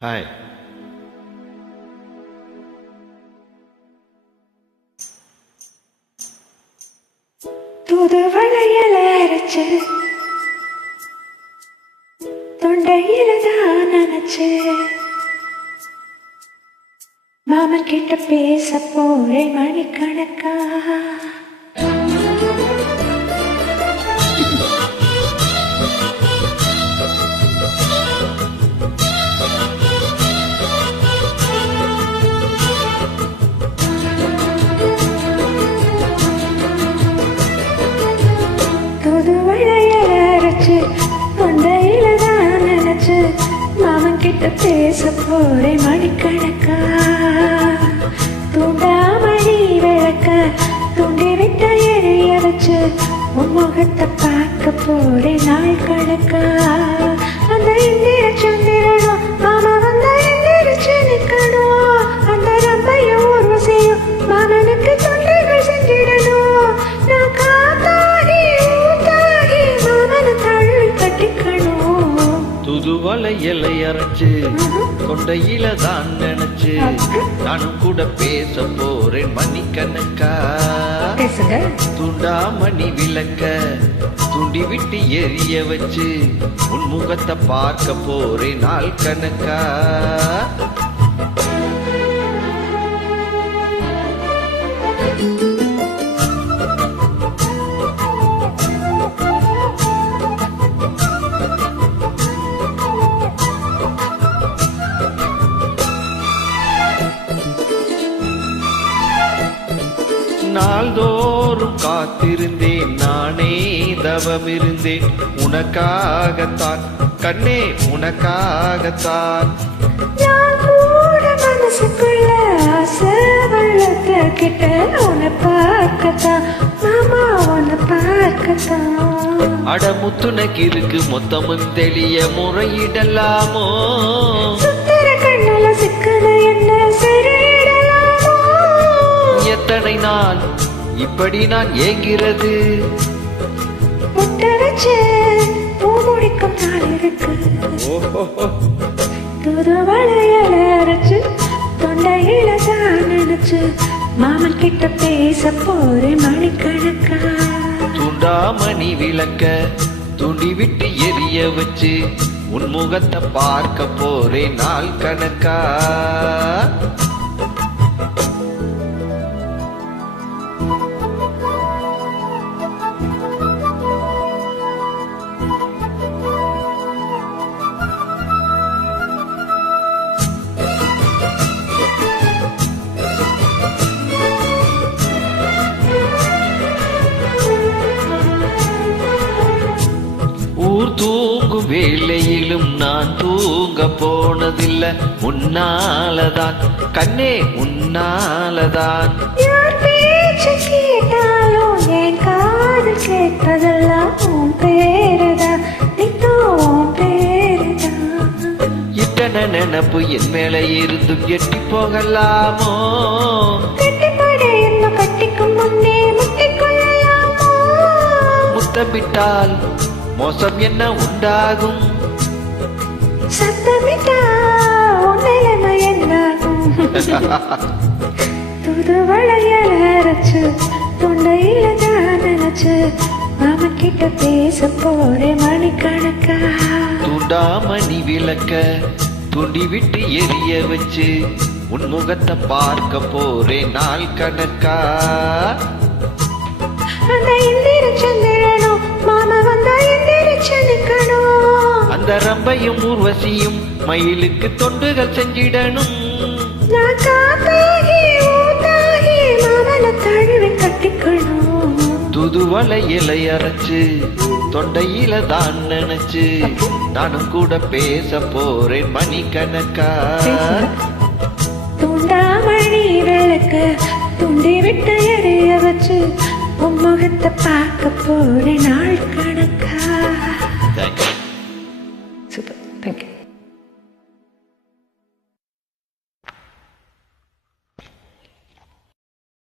Hi. புது வளையல அரைச்சு தொண்டையில தான் நினைச்சு மாமன் கிட்ட பேச போறேன் மணிக்கணக்கா. புது வளையல அரைச்சு தொண்டையில தான் நினைச்சு மாமன் கிட்ட பேச போறேன் மணிக்கணக்கா. தூண்டாமணி விளக்க தூண்டி விட்ட எரிய வச்சு உன் முகத்தை பார்க்க போறேன் நாள் கணக்கா. அந்த இந்திர சந்திரனும் மாமா வந்த எந்திரிச்சு நிக்கணும். அந்த ரம்பையும் ஊர்வசியும் மாமனுக்கு தொண்டைகள் செஞ்சிடணும். நான் காத்தாகி ஊத்தாகி மாமனை தழுவி கட்டிக்கணும். துது வளையலை அரைச்சு கொண்டையில தான் நினைச்சு நானும் கூட பேச போறேன் மணிக்கணக்கா. துண்டாமணி விளக்க துண்டி விட்டு எரிய வச்சு உன் முகத்தை பார்க்க போறேன் நாள் கணக்கா. நாள்தோறும் காத்திருந்தேன் நானே தவமிருந்தேன் உனக்காகத்தான் கண்ணே உனக்காகத்தான். நான் கூட மனசுக்குள்ள ஆசை வளர்த்த கிட்ட உன்னை பார்க்கத்தான் மாமா உன்னை பார்க்கத்தான். அடமுத்துனக்கு இருக்கு மொத்தமும் தெளிய முறையிடலாமோ? சுத்தர கண்ணல சிக்கன என்ன சரியிடலாமோ? எத்தனை நாள் இப்படி நான் ஏங்கிறது? முட்டை வச்சு பூ முடிக்கும் நாள் இருக்கு. துது வளையல அரைச்சு தொண்டையில தான் நினைச்சு மாமன் கிட்ட பேச போறேன் மணிக்கணக்கா. துண்டாமணி விளக்க துண்டி விட்டு எரிய வச்சு உன் முகத்தை பார்க்க போறேன் நாள் கணக்கா. ஊர் தூங்கும் வேளையிலும் நான் தூங்க போனதில்லை உன்னாலதான் கண்ணே உன்னாலதான். யார் பேச்சு கேட்டாலும் என் காதில் கேட்பதெல்லாம் உன் பேருதான் நித்தோம் பேருதான். இத்தனை நினப்பு என் மேல இருந்தும் எட்டி போகலாமோ? கட்டிப்படை என்ன கட்டிக்கும் முன்னே முட்டிக்கொள்ளலாமோ? முத்தமிட்டால் மோசம் என்ன உண்டாகும்? சத்தமிட்டா உன் நிலைமை என்னாகும்? துது வளையல அரைச்சு தொண்டையில தான் நினைச்சு மாமன் கிட்ட பேச போறேன் மணிக்கணக்கா. துண்டாமணி விளக்க துண்டி விட்டு எரிய வச்சு உன் முகத்தை பார்க்க போறேன் நாள் கணக்கா. அந்த இந்திர சந்திரனும் மாமா வந்தா எந்திரிச்சு நிக்கணும். அந்த ரம்பையும் ஊர்வசியும் மயிலுக்கு தொண்டுகள் செஞ்சிடணும். நான் காத்தாகி ஊத்தாகி மாமனை தழுவி கட்டிக்கணும். துது வளையலை அரைச்சு தொண்டையில தான் நினைச்சு நானும் கூட பேச போறேன் மணிக்கணக்கா. தூண்டாமணி விளக்க துண்டி விட்டு எரிய வச்சு உன் முகத்தை பார்க்க போறேன் நாள் கணக்கா. தேங்க்யூ.